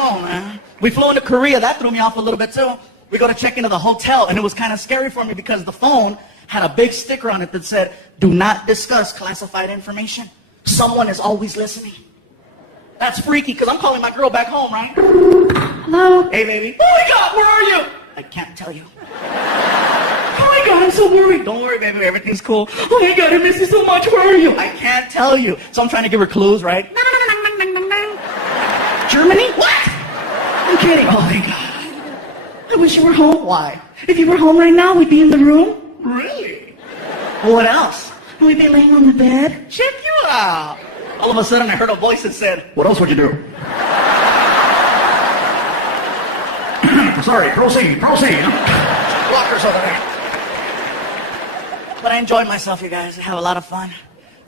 Oh, man. We flew into Korea. That threw me off a little bit, too. We go to check into the hotel, and it was kind of scary for me because the phone had a big sticker on it that said, do not discuss classified information. Someone is always listening. That's freaky, because I'm calling my girl back home, right? Hello? Hey, baby. Oh, my God, where are you? I can't tell you. Oh, my God, I'm so worried. Don't worry, baby, everything's cool. Oh, my God, I miss you so much. Where are you? I can't tell you. So I'm trying to give her clues, right? Germany? What? I'm kidding. Oh, thank God. I wish you were home. Why? If you were home right now, we'd be in the room. Really? Well, what else? We'd be laying on the bed. Check you out. All of a sudden, I heard a voice that said, what else would you do? Sorry, proceed. Blockers over there. But I enjoyed myself, you guys. I have a lot of fun.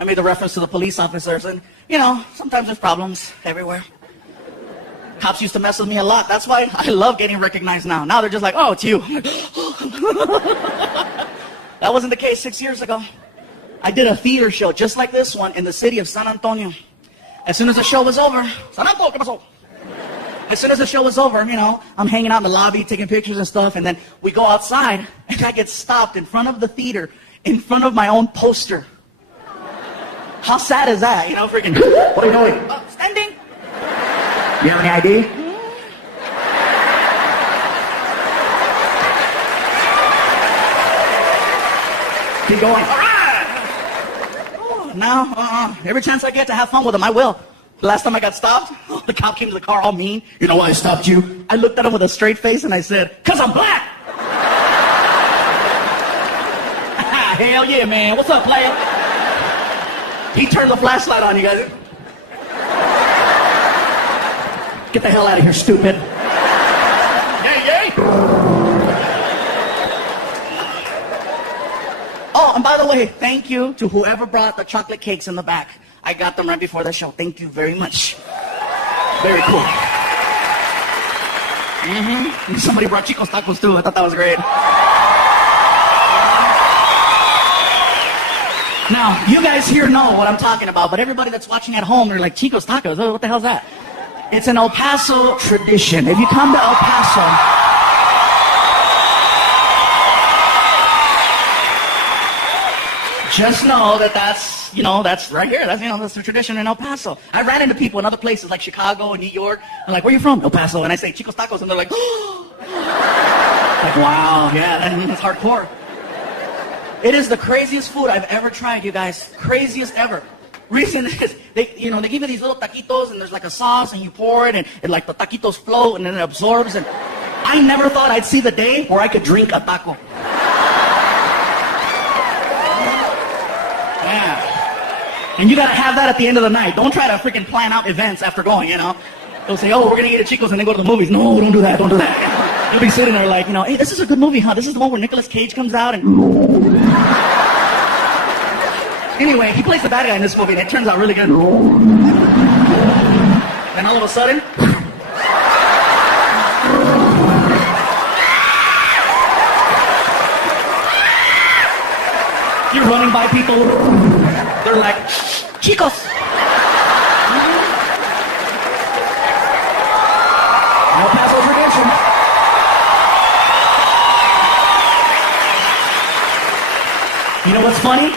I made the reference to the police officers, and, you know, sometimes there's problems everywhere. Cops used to mess with me a lot. That's why I love getting recognized now. Now they're just like, oh, it's you. That wasn't the case 6 years ago. I did a theater show just like this one in the city of San Antonio. As soon as the show was over, San Antonio, ¿qué pasó? As soon as the show was over, you know, I'm hanging out in the lobby, taking pictures and stuff, and then we go outside, and I get stopped in front of the theater, in front of my own poster. How sad is that? You know, freaking, what are you doing? Oh, standing. You have any ID? Keep going. All right. Oh, now, every chance I get to have fun with them, I will. The last time I got stopped, the cop came to the car all mean. You know why I stopped you? I looked at him with a straight face and I said, "'Cause I'm black." Hell yeah, man. What's up, player? He turned the flashlight on, you guys. Get the hell out of here, stupid. Yay, yay. Oh, and by the way, thank you to whoever brought the chocolate cakes in the back. I got them right before the show. Thank you very much. Very cool. Mm-hmm. Somebody brought Chico's tacos too. I thought that was great. Now, you guys here know what I'm talking about, but everybody that's watching at home, they're like, Chico's tacos, oh, what the hell's that? It's an El Paso tradition. If you come to El Paso, just know that that's, you know, that's right here. That's, you know, that's the tradition in El Paso. I ran into people in other places like Chicago and New York. I'm like, where are you from? El Paso. And I say, Chico's tacos. And they're like, oh. Like, wow, yeah, that's hardcore. It is the craziest food I've ever tried, you guys. Craziest ever. Reason is, they give you these little taquitos, and there's like a sauce, and you pour it, and like the taquitos float, and then it absorbs. And I never thought I'd see the day where I could drink a taco. Yeah. And you gotta have that at the end of the night. Don't try to freaking plan out events after going, you know. They'll say, oh, we're gonna eat at Chico's and then go to the movies. No, don't do that, don't do that. You'll be sitting there like, you know, hey, this is a good movie, huh? This is the one where Nicolas Cage comes out and... Anyway, he plays the bad guy in this movie, and it turns out really good. Then all of a sudden... you're running by people. They're like, Chicos! El Paso tradition. You know what's funny?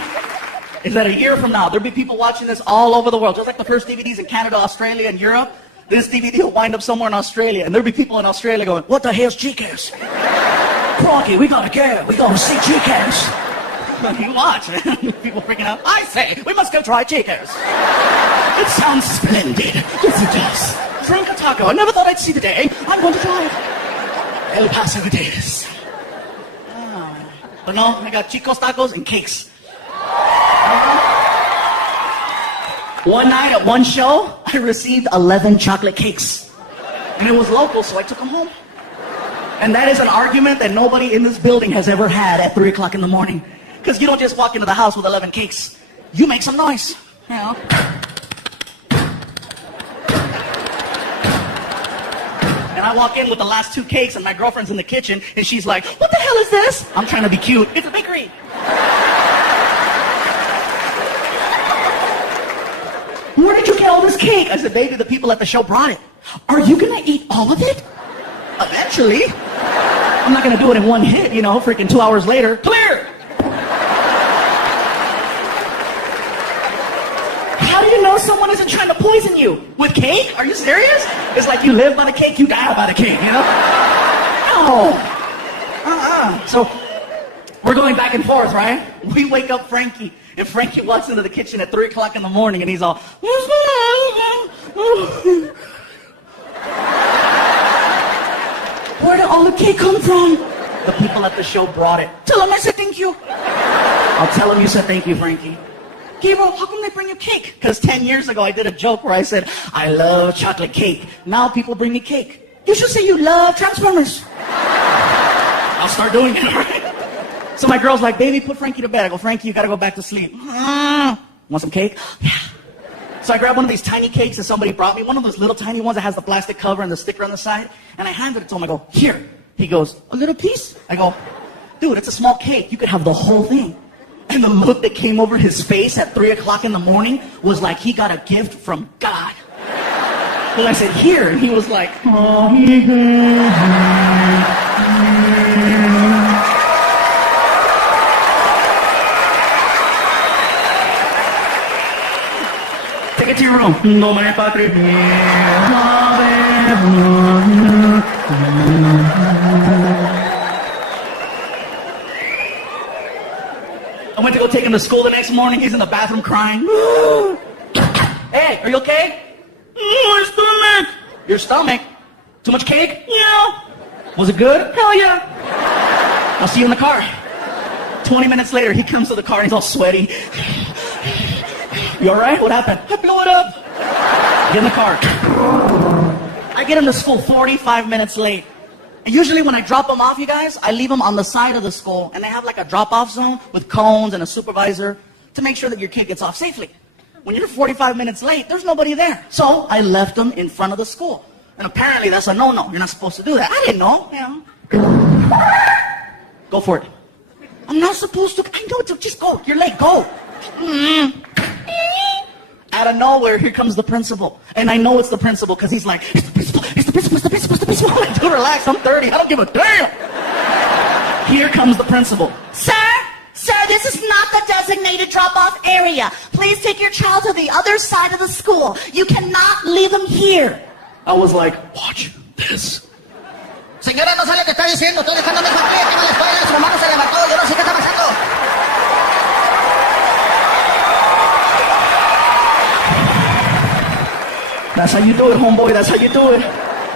Is that a year from now, there'll be people watching this all over the world. Just like the first DVDs in Canada, Australia, and Europe, this DVD will wind up somewhere in Australia. And there'll be people in Australia going, what the hell's Chico's? Crocky, we gotta go. We gotta see Chico's. You watch, man. People freaking out. I say, we must go try Chico's. It sounds splendid. Yes, it does. Drink a taco. I never thought I'd see the day. I'm going to try it. El Paso it is. But no, I got Chico's tacos and cakes. One night at one show, I received 11 chocolate cakes. And it was local, so I took them home. And that is an argument that nobody in this building has ever had at 3 o'clock in the morning. Because you don't just walk into the house with 11 cakes. You make some noise, you know. And I walk in with the last 2 cakes, and my girlfriend's in the kitchen, and she's like, what the hell is this? I'm trying to be cute. It's a bakery. Where did you get all this cake? I said, baby, the people at the show brought it. Are you going to eat all of it? Eventually. I'm not going to do it in one hit, you know, freaking 2 hours later. Clear! How do you know someone isn't trying to poison you? With cake? Are you serious? It's like you live by the cake, you die by the cake, you know? No. So, we're going back and forth, right? We wake up Frankie, and Frankie walks into the kitchen at 3 o'clock in the morning, and he's all... Where did all the cake come from? The people at the show brought it. Tell them I said thank you. I'll tell them you said thank you, Frankie. Gabriel, how come they bring you cake? Because 10 years ago I did a joke where I said, I love chocolate cake. Now people bring me cake. You should say you love Transformers. I'll start doing it, all right? So my girl's like, baby, put Frankie to bed. I go, Frankie, you gotta go back to sleep. No, Want some cake? Yeah. So I grabbed one of these tiny cakes that somebody brought me, one of those little tiny ones that has the plastic cover and the sticker on the side, and I handed it to him. I go, here. He goes, a little piece? I go, dude, it's a small cake. You could have the whole thing. And the look that came over his face at 3 o'clock in the morning was like he got a gift from God. Well, I said, here. And he was like, oh, take it to your room. I went to go take him to school the next morning. He's in the bathroom crying. Hey, are you okay? My stomach. Your stomach? Too much cake? Yeah. Was it good? Hell yeah. I'll see you in the car. 20 minutes later, he comes to the car and he's all sweaty. You all right? What happened? I blew it up. Get in the car. I get him to school 45 minutes late. And usually when I drop them off, you guys, I leave them on the side of the school, and they have like a drop-off zone with cones and a supervisor to make sure that your kid gets off safely. When you're 45 minutes late, there's nobody there. So I left them in front of the school. And apparently that's a no-no. You're not supposed to do that. I didn't know. Go for it. I'm not supposed to. I know, just go. You're late. Go. Out of nowhere, here comes the principal. And I know it's the principal because he's like, it's the principal, it's the principal, it's the principal, it's the principal. I'm like, dude, relax, I'm 30. I don't give a damn. Here comes the principal. Sir, this is not the designated drop-off area. Please take your child to the other side of the school. You cannot leave them here. I was like, watch this. Señora, no sabe qué está diciendo. Estoy dejando a mi hijo aquí en la escuela. Su mamá no se levantó. Yo no sé qué está pasando. That's how you do it, homeboy. That's how you do it.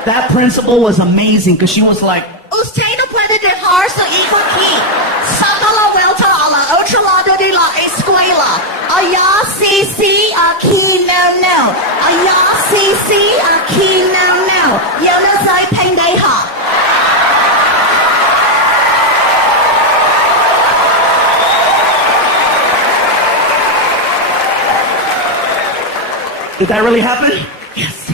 That principal was amazing because she was like, Usted no puede dejar su hijo aquí. Saca la vuelta a la otro lado de la escuela. Allá sí, sí, aquí no. Allá sí, sí, aquí no. Yo no soy pendeja. did that really happen? Yes.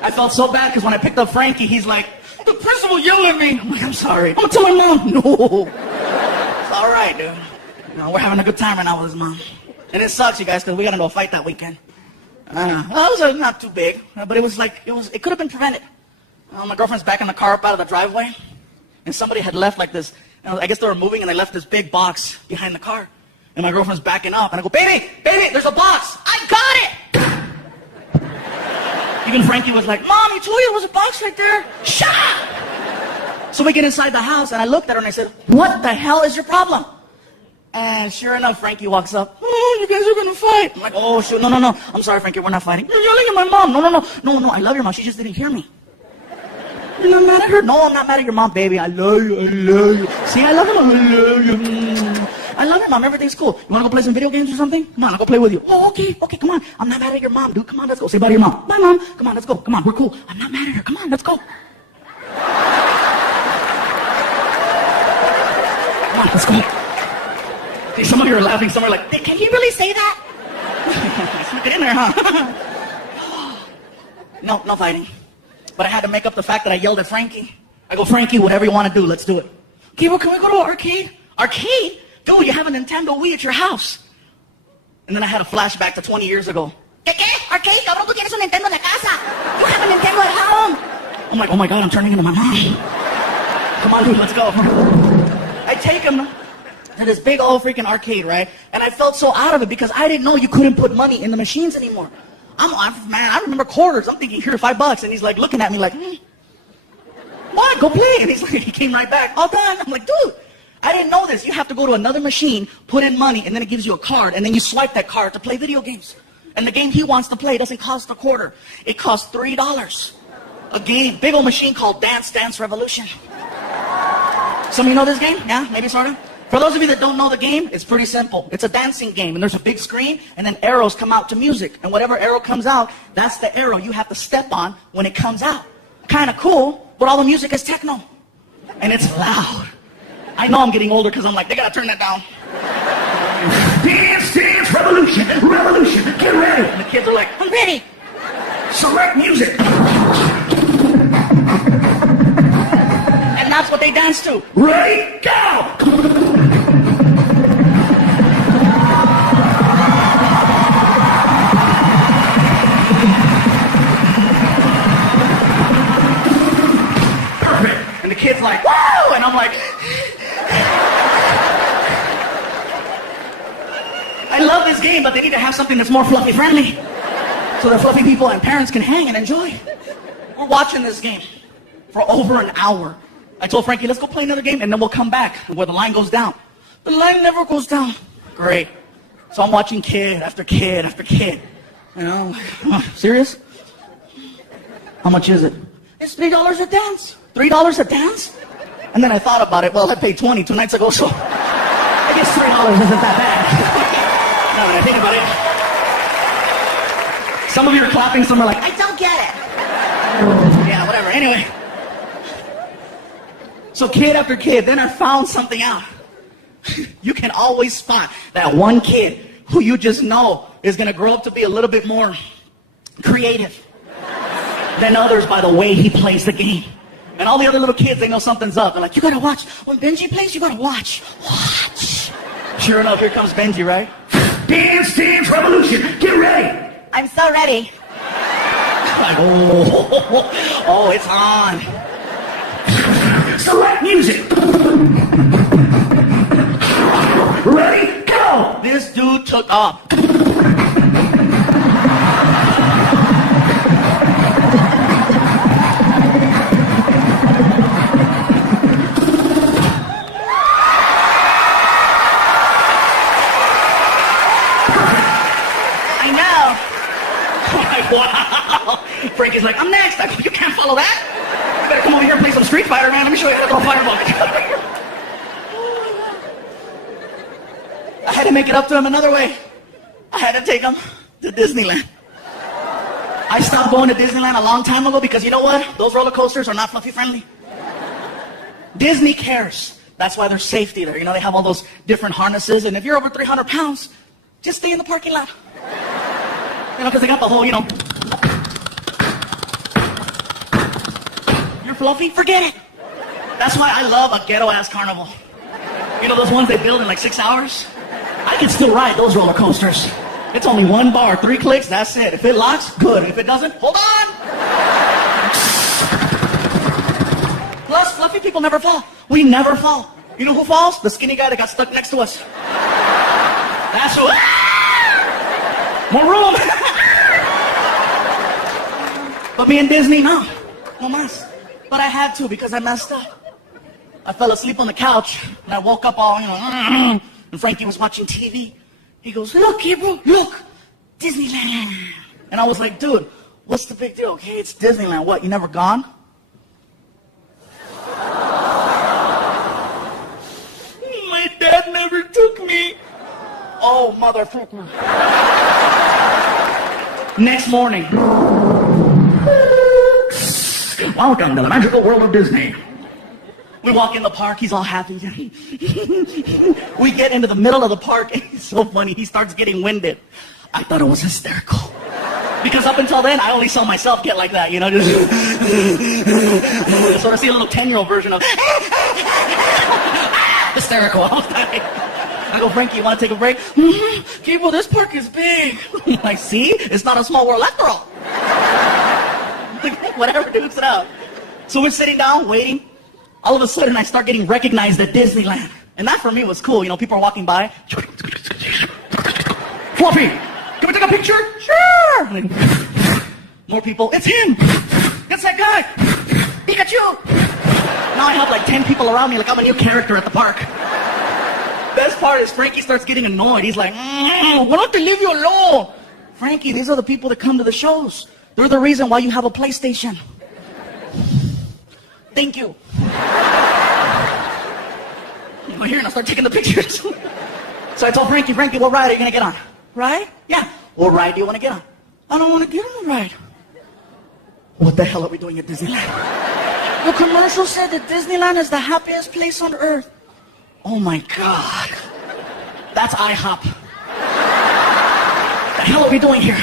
I felt so bad because when I picked up Frankie, he's like, the principal yelled at me. I'm like, I'm sorry. I'm going to tell my mom. No. It's all right, dude. No, we're having a good time right now with his mom. And it sucks, you guys, because we got into a fight that weekend. It was not too big, but it was like, it could have been prevented. My girlfriend's backing the car up out of the driveway, and somebody had left like this. I guess they were moving, and they left this big box behind the car. And my girlfriend's backing up, and I go, baby, there's a box. I got it. Even Frankie was like, Mom, you told you there was a box right there. Shut up! So we get inside the house, and I looked at her, and I said, what the hell is your problem? And sure enough, Frankie walks up. Oh, you guys are going to fight. I'm like, oh, shoot, no. I'm sorry, Frankie, we're not fighting. You're yelling at my mom. No, I love your mom. She just didn't hear me. You're not mad at her? No, I'm not mad at your mom, baby. I love you. See, I love you. I love your mom. Everything's cool. You want to go play some video games or something? Come on, I'll go play with you. Oh, okay, come on. I'm not mad at your mom, dude. Come on, let's go. Say bye to your mom. Bye, Mom. Come on, let's go. Come on, we're cool. I'm not mad at her. Come on, let's go. Come on, let's go. See, some of you are laughing. Some are like, can he really say that? Sneak it in there, huh? No fighting. But I had to make up the fact that I yelled at Frankie. I go, Frankie, whatever you want to do, let's do it. Okay, well, can we go to an arcade? Arcade? Dude, you have a Nintendo Wii at your house. And then I had a flashback to 20 years ago. ¿Qué? Arcade? Cabrón, tú tienes un Nintendo en la casa. You have a Nintendo at home. I'm like, oh my God, I'm turning into my mom. Come on, dude, let's go. I take him to this big old freaking arcade, right? And I felt so out of it because I didn't know you couldn't put money in the machines anymore. Man, I remember quarters. I'm thinking, here, $5. And he's like looking at me like, what? Go play. And he came right back. All done. I'm like, dude, I didn't know this. You have to go to another machine, put in money, and then it gives you a card. And then you swipe that card to play video games. And the game he wants to play doesn't cost a quarter. It costs $3. A game, big old machine called Dance Dance Revolution. Some of you know this game? Yeah, maybe sort of. For those of you that don't know the game, it's pretty simple. It's a dancing game, and there's a big screen, and then arrows come out to music. And whatever arrow comes out, that's the arrow you have to step on when it comes out. Kind of cool, but all the music is techno. And it's loud. I know I'm getting older because I'm like, they got to turn that down. Dance, revolution, revolution, get ready. And the kids are like, I'm ready. Select music. and that's what they dance to. Ready, go. And the kid's like, whoa! And I'm like, I love this game, but they need to have something that's more fluffy friendly. So that fluffy people and parents can hang and enjoy. We're watching this game for over an hour. I told Frankie, let's go play another game and then we'll come back where the line goes down. The line never goes down. Great. So I'm watching kid after kid after kid. You know, serious? How much is it? It's $3 a dance. $3 a dance? And then I thought about it. Well, I paid $20 2 nights ago, so I guess $3 isn't that bad. Now that I think about it. Some of you are clapping, some are like, I don't get it. yeah, whatever. Anyway. So kid after kid, then I found something out. You can always spot that one kid who you just know is going to grow up to be a little bit more creative than others by the way he plays the game. And all the other little kids, they know something's up. They're like, you gotta watch. When Benji plays, you gotta watch. Watch. Sure enough, here comes Benji, right? Dance, dance, revolution, get ready. I'm so ready. Like, oh, it's on. Select music. Ready, go. This dude took off. Wow! Frankie's like, I'm next. I go, you can't follow that. You better come over here and play some Street Fighter, man. Let me show you how to throw a fireball. I had to make it up to him another way. I had to take him to Disneyland. I stopped going to Disneyland a long time ago because you know what? Those roller coasters are not fluffy friendly. Disney cares. That's why there's safety there. You know, they have all those different harnesses, and if you're over 300 pounds, just stay in the parking lot. You know, because they got the whole, you know. You're fluffy? Forget it. That's why I love a ghetto-ass carnival. You know those ones they build in like 6 hours? I can still ride those roller coasters. It's only one bar, 3 clicks, that's it. If it locks, good. If it doesn't, hold on. Plus, fluffy people never fall. We never fall. You know who falls? The skinny guy that got stuck next to us. That's who. More room. But me and Disney, no mas. But I had to because I messed up. I fell asleep on the couch and I woke up all, you know, and Frankie was watching TV. He goes, look, Gabriel, look, Disneyland. And I was like, dude, what's the big deal? Okay, it's Disneyland. What, you never gone? My dad never took me. Oh, motherfucker. Next morning. Welcome to the magical world of Disney. We walk in the park, he's all happy. We get into the middle of the park, and it's so funny, he starts getting winded. I thought it was hysterical. Because up until then, I only saw myself get like that, you know, just sort of see a little 10-year-old version of hysterical. I was dying. I go, Frankie, you want to take a break? Gabriel, this park is big. I'm like, see? It's not a small world after all. Like, whatever, dude, sit out. So we're sitting down, waiting. All of a sudden, I start getting recognized at Disneyland. And that for me was cool. You know, people are walking by. Fluffy, can we take a picture? Sure. More people. It's him. It's that guy. Pikachu. Now I have like 10 people around me like I'm a new character at the park. Best part is Frankie starts getting annoyed. He's like, why don't they leave you alone? Frankie, these are the people that come to the shows. They're the reason why you have a PlayStation. Thank you. I'm here and I start taking the pictures. So I told Frankie, what ride are you going to get on? Ride? Yeah. What ride do you want to get on? I don't want to get on the ride. What the hell are we doing at Disneyland? The commercial said that Disneyland is the happiest place on earth. Oh my God. That's IHOP. hell are we doing here?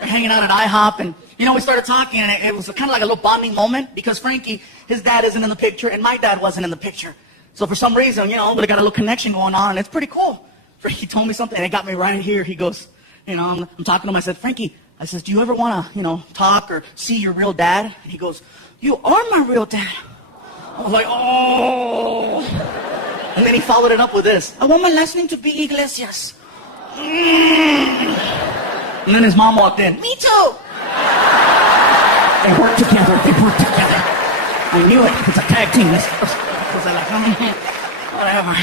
We're hanging out at IHOP, and we started talking, and it was kind of like a little bonding moment because Frankie, his dad isn't in the picture, and my dad wasn't in the picture. So for some reason, we got a little connection going on, and it's pretty cool. Frankie told me something, and it got me right here. He goes, I'm talking to him. I said, Frankie, I says, do you ever want to, talk or see your real dad? And he goes, you are my real dad. I was like, oh. And then he followed it up with this. I want my last name to be Iglesias. And then his mom walked in. Me too. They work together. I knew it. It's a tag team. I was like, whatever.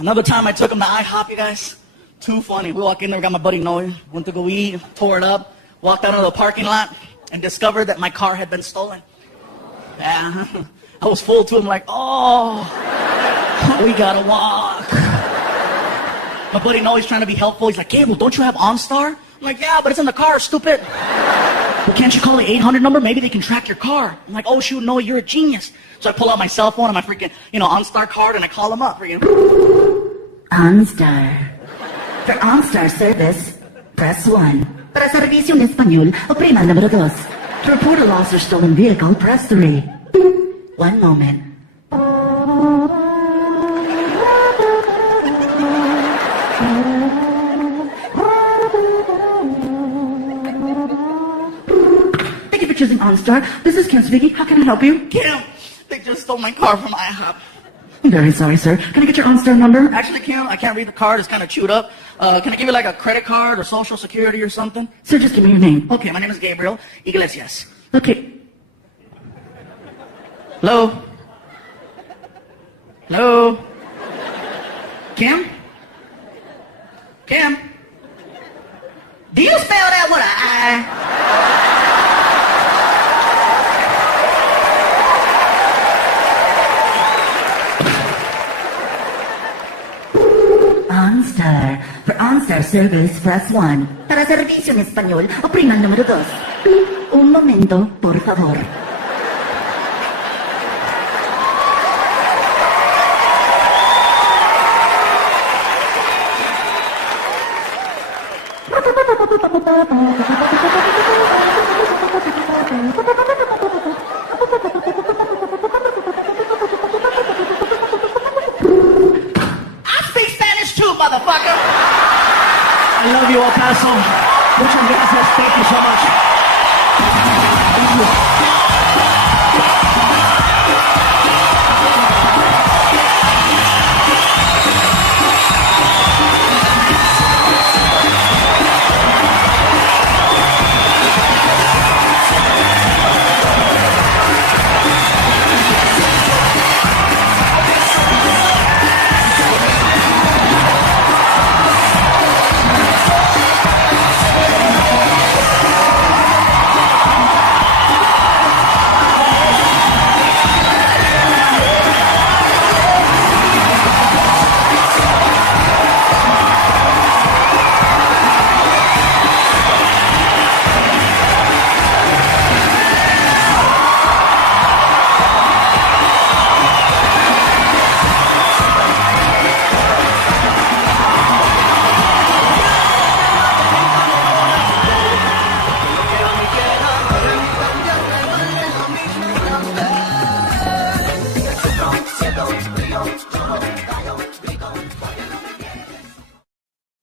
Another time I took him to IHOP, you guys. Too funny. We walk in there, got my buddy Noe, went to go eat, tore it up, walked out of the parking lot, and discovered that my car had been stolen. Yeah. I was full to him like, oh, we gotta walk. My buddy Noe's trying to be helpful. He's like, Gabriel, don't you have OnStar? I'm like, yeah, but it's in the car, stupid. Well, can't you call the 800 number? Maybe they can track your car. I'm like, oh, shoot, Noe, you're a genius. So I pull out my cell phone and my freaking, OnStar card, and I call him up. OnStar. For OnStar service, press 1. Para servicio en español, oprima el número 2. To report a lost or stolen vehicle, press 3. One moment. Thank you for choosing OnStar. This is Kim speaking. How can I help you? Kim, they just stole my car from IHOP. I'm very sorry, sir. Can I get your OnStar number? Actually, Kim, I can't read the card. It's kind of chewed up. Can I give you like a credit card or social security or something? Sir, just give me your name. Okay, my name is Gabriel Iglesias. Okay. Hello? Hello? Kim? Kim? Do you spell that with an I? OnStar. For OnStar service, press 1. Para servicio en español, oprima el número 2. Un momento, por favor. Motherfucker. I love you, El Paso. Muchas gracias. Thank you so much. Thank you.